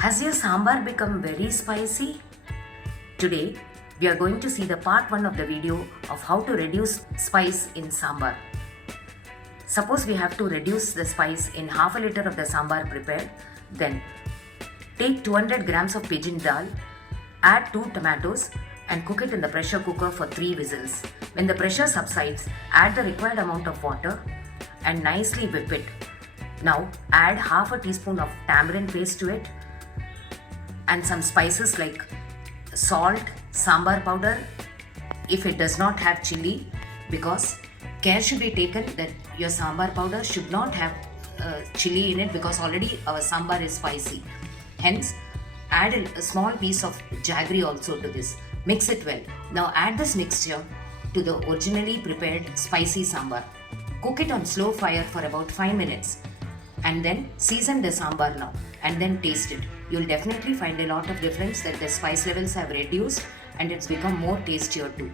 Has your sambar become very spicy? Today, we are going to see the part 1 of the video of how to reduce spice in sambar. Suppose we have to reduce the spice in half a liter of the sambar prepared, then take 200 grams of pigeon dal, add 2 tomatoes and cook it in the pressure cooker for 3 whistles. When the pressure subsides, add the required amount of water and nicely whip it. Now add half a teaspoon of tamarind paste to it and some spices like salt, sambar powder if it does not have chili, because care should be taken that your sambar powder should not have chili in it because already our sambar is spicy. Hence, add a small piece of jaggery also to this. Mix it well. Now add this mixture to the originally prepared spicy sambar. Cook it on slow fire for about 5 minutes and then season the sambar now and then taste it. You'll definitely find a lot of difference that the spice levels have reduced and it's become more tastier too.